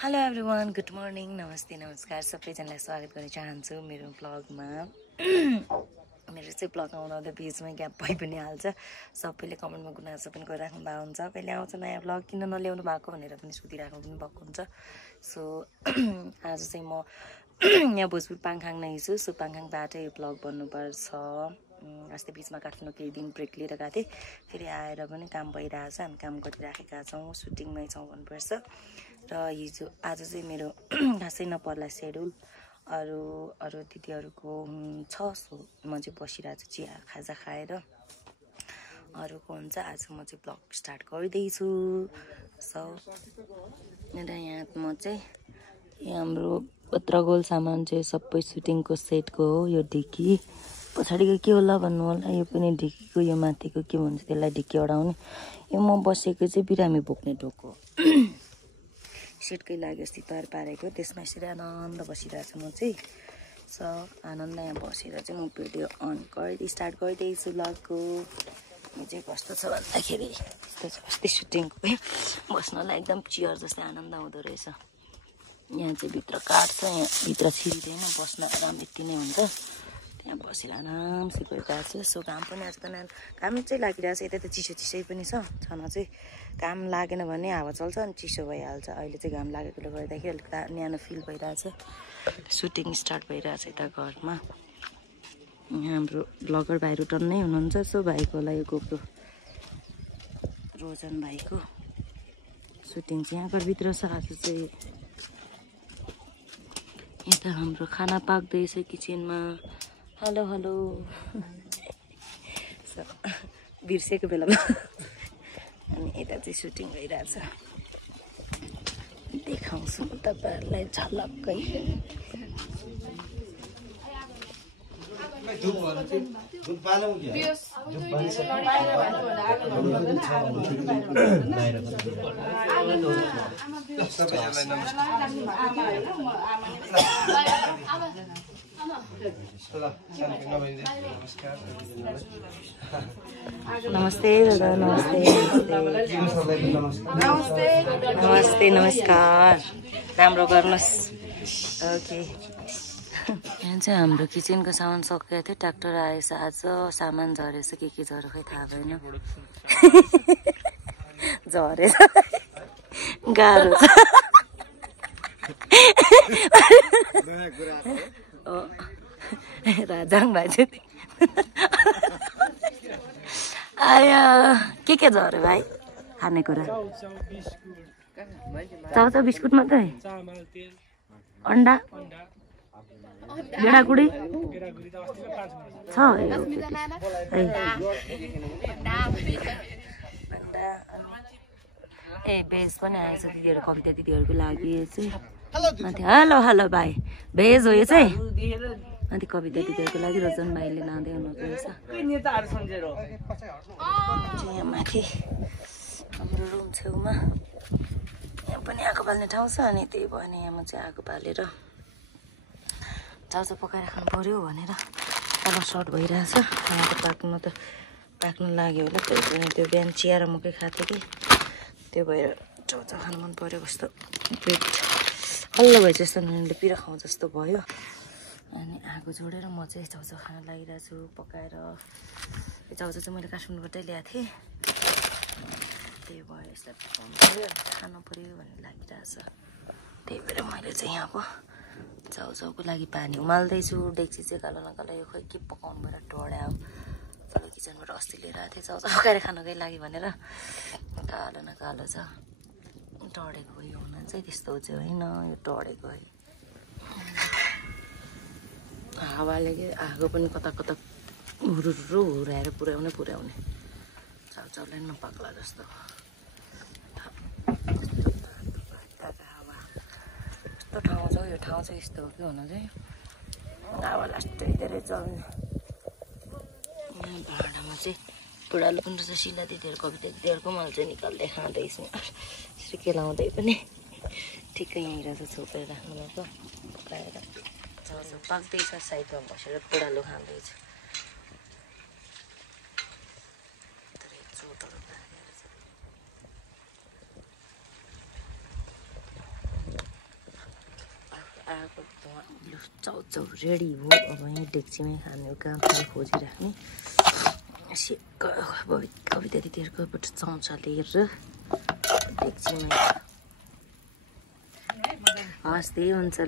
Hello everyone, good morning, नमस्ते, नमस्कार। सबैजनालाई स्वागत गर्न चाहन्छु मेरो ब्लगमा। मेरो चाहिँ ब्लग आउँदा बिचमै ग्याप भइ पनि हाल्छ। सबैले कमेन्टमा गुनासो पनि गरिराख्नु भएको हुन्छ, कहिले आउँछ नयाँ ब्लग, किन नल्याउनु भएको भनेर पनि सोधिराख्नु पनि भएको हुन्छ। सो आज चाहिँ म यहाँ भोजपुर पाङखाङ नै छु। सो पाङखाङबाट यो ब्लग बन्नुपर्छ। अस्ति बिचमा काठमाडौँ केही दिन ब्रेक लिएर गएको थिएँ, फेरि आएर पनि काम भइरहेछ, हामी काम गरिराखेका छौँ, सुटिङमै छौँ भन्नुपर्छ। र आज चाहिँ मेरो खासै नपर्ला सेड्युल, अरू दिदीहरूको छ। सो म चाहिँ बसिरहेको छु चिया खाजा खाएर, अरूको हुन्छ। आज म चाहिँ ब्लग स्टार्ट गर्दैछु। सो र यहाँ म चाहिँ हाम्रो पत्रगोल सामान चाहिँ सबै सुटिङको सेटको हो। यो ढिकी पछाडिको के होला भन्नु होला, यो पनि ढिकीको, यो माथिको के भन्छ त्यसलाई, ढिकी अडाउने। यो म बसेको चाहिँ बिरामी बोक्ने ढोको सेटकै लागि अस्ति तयार पारेको, त्यसमा यसरी आनन्द बसिरहेको छु म चाहिँ। सो आनन्द यहाँ बसेर चाहिँ म भिडियो स्टार्ट गर्दैछु ब्लगको। यो चाहिँ कस्तो छ भन्दाखेरि यस्तो छ, अस्ति सुटिङको बस्नलाई एकदम चियर जस्तै आनन्द आउँदो रहेछ। यहाँ चाहिँ भित्र काठ छ, यहाँ भित्र छिर्दैन, बस्न आराम यति नै हुन्छ। त्यहाँ बसेर आरामसे गरिरहेको छु। सो घाम पनि आज त घाम चाहिँ लागिरहेको छ, यता त चिसै पनि छ। छन चाहिँ घाम लागेन भने हावा चल्छ अनि चिसो भइहाल्छ। अहिले चाहिँ घाम लागेकोले गर्दाखेरि अलिक न्यानो फिल भइरहेछ। सुटिङ स्टार्ट भइरहेछ यता घरमा। यहाँ हाम्रो ब्लगर भाइहरू टन्नै हुनुहुन्छ। सो भाइको लागि गोप्रो रोजन भाइको सुटिङ चाहिँ यहाँ घरभित्र छ। आज चाहिँ यता हाम्रो खाना पाक्दैछ किचनमा। हेलो हेलो बिर्सेको बेलामा अनि यता चाहिँ सुटिङ भइरहेछ, देखाउँछु तपाईँहरूलाई झलक्कै। नमस्ते दादा, नमस्ते नमस्ते नमस्कार, राम्रो गर्नुहोस्। ओके, यहाँ चाहिँ हाम्रो किचनको सामान सकिएको थियो, ट्र्याक्टर आएछ आज, सामान झरेछ, के झऱ्यो खै थाहा भएन। झरेछ, गाह्रो छ। राजाङ भाइ चाहिँ आयो, के झऱ्यो भाइ खानेकुरा? चाउचाउ बिस्कुट मात्रै, अन्डा, गेडागुडी छ। ए भेज पनि आएछ दिदीहरू, कविता दिदीहरूको लागि चाहिँ माथि। हेलो हेलो भाइ, भेज हो यो चाहिँ माथि कविता दिदीहरूको लागि। रोजन भाइले लाँदै हुनुहुन्छ रहेछ। यहाँ माथि हाम्रो रुम छेउमा यहाँ पनि आगो बाल्ने ठाउँ छ, अनि त्यही भयो नि यहाँ म चाहिँ आगो बालेर चाउचाउ पकाएर खानु पऱ्यो भनेर तल सर्ट भइरहेछ। यहाँ त पाक्नु लाग्यो होला, त्यो बिहान चिया र मकै खाएको थिएँ कि, त्यो भएर चाउचाउ खानु मन पऱ्यो। कस्तो पेट हल्लो भयो जस्तो, नुनले पिरो खाउँ जस्तो भयो। अनि आगो जोडेर म चाहिँ चाउचाउ खान लागिरहेको छु पकाएर। यो चाउचाउ चाहिँ मैले काठमाडौँबाटै ल्याएको थिएँ, त्यही भएर यसलाई पकाउनु पऱ्यो, खानु पऱ्यो भन्ने लागिरहेछ। त्यही भएर मैले चाहिँ यहाँ अब चाउचाउको लागि पानी उमाल्दैछु। डेक्ची चाहिँ कालो न कालो, यो खोइ के पकाउनु भएर डढ्या हो। तल किचनबाट अस्ति लिएर आएको थिएँ चाउचाउ पकाएर खानुकै लागि भनेर, कालो न कालो छ। डढेको यो हुन चाहिँ त्यस्तो चाहिँ होइन, यो डढेको है। हावाले आगो पनि कता कता हुरुरु हुर्याएर पुर्याउने चाउचाउलाई नपाक्ला जस्तो। यस्तो ठाउँ छ, यो ठाउँ चाहिँ यस्तो हो कि हुन चाहिँ हावा लास्टै धेरै चल्ने। भाँडामा चाहिँ बुढाले पनि रहेछ, शिला दिदीहरू, कविता दिदीहरूको मैले चाहिँ निकाल्दै खाँदैछु। यसरी केलाउँदै पनि ठिक्कै यहीँ रहेछ, छोपेर राख्नु भएको पकाएर। चाउचाउ पाक्दैछ, साइडमा बसेर बुढालु खाँदैछ। आगो धुवा चाउचाउ रेडी हो। अब यहीँ डेक्चीमै खाने काम खोजिराख्ने। कविता दिदीहरूकोबाट चम्चा लिएर डेक्चीमै हस् त्यही हुन्छ।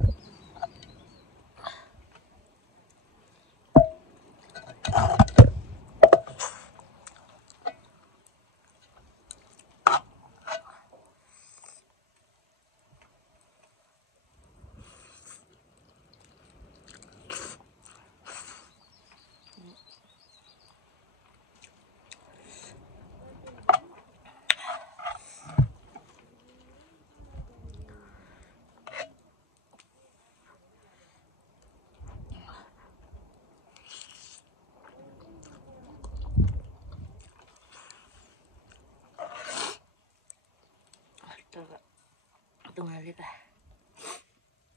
उहाँले त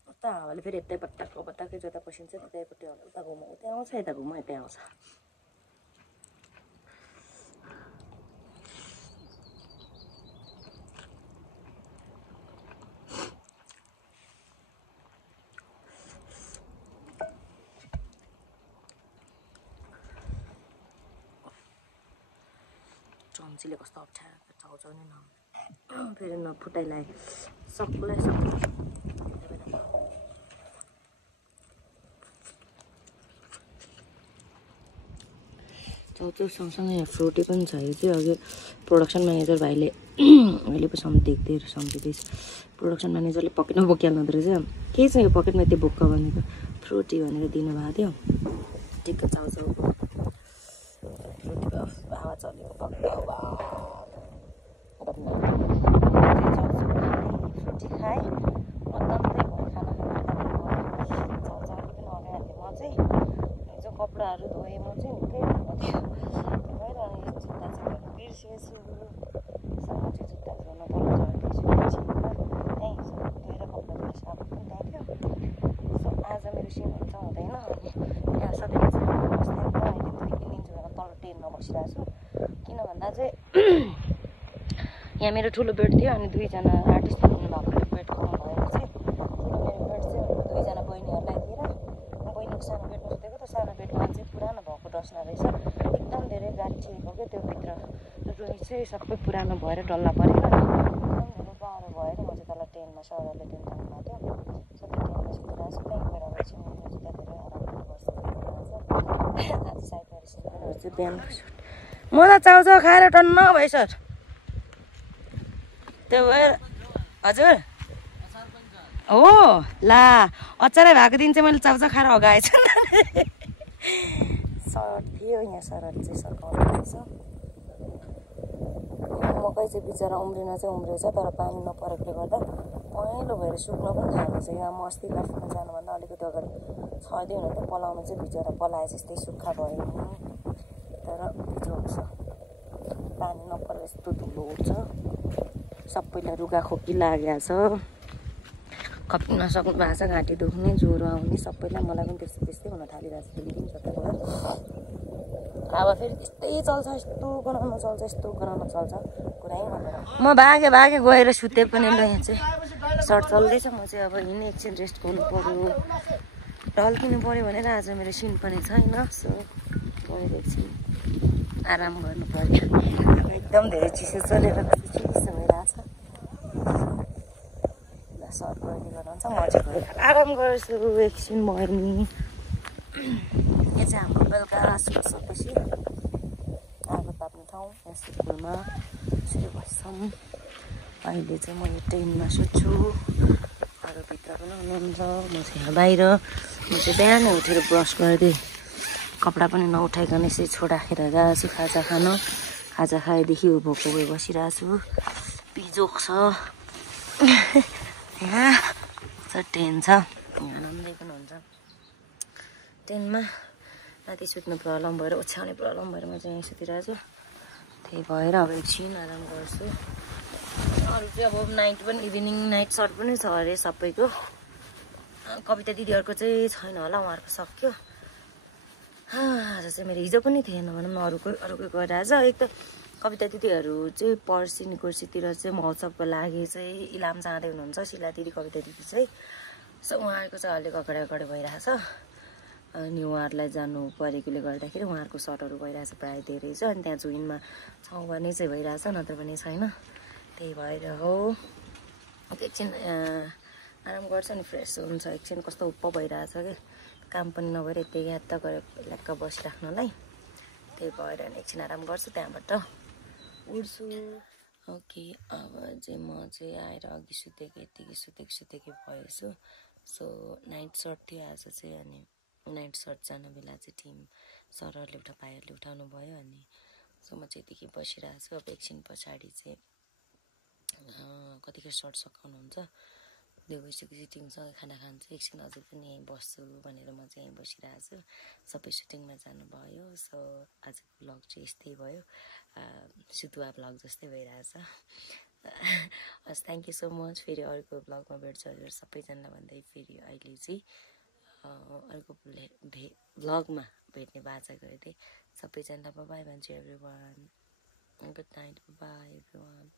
उता हावाले फेरि यतै बत्ताकै जता पसिन्छ त्यतैपट्टि उता घुमाउ उता आउँछ यता घुमाउ यतै आउँछ। चम्चीले कस्तो अप्ठ्यारो चाउचाउ नै नहुने फेरि नफुटाइलाई सबलाई चाउचाउ सँगसँगै फ्रुटी पनि छ। यो चाहिँ अघि प्रोडक्सन म्यानेजर भाइले अहिले पो सम्झिँदैछ। प्रोडक्सन म्यानेजरले पकेटमा बोकिहाल्नु हुँदो रहेछ। के छ यो पकेटमा त्यो बोक्क भनेको फ्रुटी भनेर दिनुभएको थियो। टिक्क चाउचाउको फ्रुटीको हावा चलेको फ्रुटी खाएँ मत्तन्तै भयो। खाना चाउचाउले पनि अगाइहालेँ। म चाहिँ हिजो कपडाहरू धोएँ। म चाहिँ निकै भएको थियो त्यो भएर अनि जुत्ता चाहिँ बिर्सेछु। सानो चाहिँ जुत्ता धुन तल झर्दैछु त्यहीँ धोएर कपडा धोएर साबुन पनि त्यहीँ थियो। आज मेरो सिन हुन्छ हुँदैन अनि यहाँ सधैँ चाहिँ बस्दै अहिले 2 दिन जोएर तल टेनमा बसिरहेको छु। किन भन्दा चाहिँ यहाँ मेरो ठुलो बेड थियो अनि 2जना आर्टिस्टहरू हुनुभएको बेड कम भएर चाहिँ ठुलो मेरो बेड चाहिँ 2जना बहिनीहरूलाई दिएर बहिनीको सानो बेडमा सुतेको त सानो बेडमा चाहिँ पुरानो भएको डस्ना रहेछ। एकदम धेरै गाँठिएको क्या त्यो भित्र रुई चाहिँ सबै पुरानो भएर डल्ला परेर एकदम धेरै गाह्रो भएर म चाहिँ तल टेनमा सरले टेन तान्नु भएको थियो। सबै टेनमा सुतिरहेको छु। त्यहीँ गएर एकछिन जुत्ता धेरै आराम गर्छु। आज साइड मेडिसिन पनि गर्छु बिहान। म त चाउचाउ खाएर टन्न भएछ त्यो भएर। हजुर हो ला अचारै भएको दिन चाहिँ मैले चाउचाउ खाएर अगाएछु। सर्ट थियो यहाँ सरले चाहिँ सकाउनु रहेछ। मकै चाहिँ बिचरा उम्रिन चाहिँ उम्रेछ तर पानी नपरेकोले गर्दा पहेँलो भएर सुक्न पनि थालेछ। यहाँ म अस्ति लास्टमा जानुभन्दा अलिकति अगाडि छर्दै हुनुहुन्थ्यो पलाउनु चाहिँ भिजेर पलाए जस्तै सुक्खा भयो तर भिजाउँछ। पानी नपरेर यस्तो धुलो उठ्छ। सबैलाई रुगा खोकी लागेको छ। खप्न नसक्नु भएको छ। घाँटी दुख्ने ज्वरो आउने सबैलाई। मलाई पनि त्यस्तै हुन थालिरहेको छ दिन जताबाट। अब फेरि त्यस्तै चल्छ यस्तो गराउन चल्छ कुरै गर्दैन। म भागे गएर सुते पनि ल। यहाँ चाहिँ सर्ट चल्दैछ। म चाहिँ अब हिँड्ने एकछिन रेस्ट गर्नु पऱ्यो ढल्किनु पऱ्यो भनेर आज मेरो सिन पनि छैन। सो गएर एकछिन आराम गर्नु पऱ्यो। अब एकदम धेरै चिसो चलेर चिसो भइरहेछ। ल सर्ट बहिनी गर्नुहुन्छ म चाहिँ गएर आराम गर्छु एकछिन भयो नि। यो चाहिँ हाम्रो बेलुका सुतेपछि आगो ताप्ने ठाउँ यहाँ स्कुलमा यसरी बस्छौँ। अहिले चाहिँ म यो टेनमा सुत्छु। अरू भित्र पनि हुनुहुन्छ। म चाहिँ यहाँ बाहिर। म चाहिँ बिहानै उठेर ब्रस गरिदिएँ कपडा पनि नउठाइकन यसरी छोडाखेर गएको छु खाजा खान। खाजा खाएदेखि भोको भए बसिरहेको छु। बिजोक छ यहाँ टेन छ। यहाँ आनन्दै पनि हुन्छ टेनमा। राति सुत्नु प्रब्लम भएर ओछ्याउने प्रब्लम भएर म चाहिँ यहीँ सुतिरहेको छु। त्यही भएर अब एकछिन आराम गर्छु। अरू चाहिँ अब नाइट पनि इभिनिङ नाइट सर्ट पनि छ अरे सबैको। कविता दिदीहरूको चाहिँ छैन होला उहाँहरूको सक्यो। आज चाहिँ मेरो हिजो पनि थिएन भनौँ न। अरूकै गरिरहेछ। एक त कविता दिदीहरू चाहिँ पर्सि निकोर्सीतिर चाहिँ महोत्सवको लागि चाहिँ इलाम जाँदै हुनुहुन्छ। शिला दिदी कविता दिदी चाहिँ सो उहाँहरूको चाहिँ अहिले ककडे भइरहेछ अनि उहाँहरूलाई जानु परेकोले गर्दाखेरि उहाँहरूको सर्टहरू भइरहेछ प्रायः धेरै छ अनि त्यहाँ जुइनमा छौँ भने चाहिँ भइरहेछ नत्र भने छैन त्यही भएर हो एकछिन आराम गर्छ नि फ्रेस हुन्छ एकछिन कस्तो उप्प भइरहेछ कि काम पनि नभएर यति याद त गरेर ल्याक्क बसिराख्नलाई त्यही भएर एकछिन आराम गर्छु त्यहाँबाट उड्छु ओके अब चाहिँ म चाहिँ आएर अघि सुतेको यतिकै सुतेकै भएछु सो नाइट सर्ट थियो आज चाहिँ अनि नाइट सर्ट जान बेला चाहिँ टिम सरहरूले भाइहरूले उठाउनु भयो अनि सो म चाहिँ यतिकै बसिरहेको छु अब एकछिन पछाडि चाहिँ कतिको सर्ट सकाउनुहुन्छ त्यो भइसकेपछि टिमसँग खाना खान्छु एकछिन अझै पनि यहीँ बस्छु भनेर म चाहिँ यहीँ बसिरहेको छु सबै सुटिङमा जानुभयो सो आजको भ्लग चाहिँ यस्तै भयो सुतुवा भ्लग जस्तै भइरहेछ हस् थ्याङ्क यू सो मच फेरि अर्को भ्लगमा भेट्छु हजुर सबैजनालाई भन्दै फेरि अहिले चाहिँ अर्को भ्लगमा भेट्ने बाचा गरिदिएँ सबैजनालाई बाई भन्छु every one good night by every one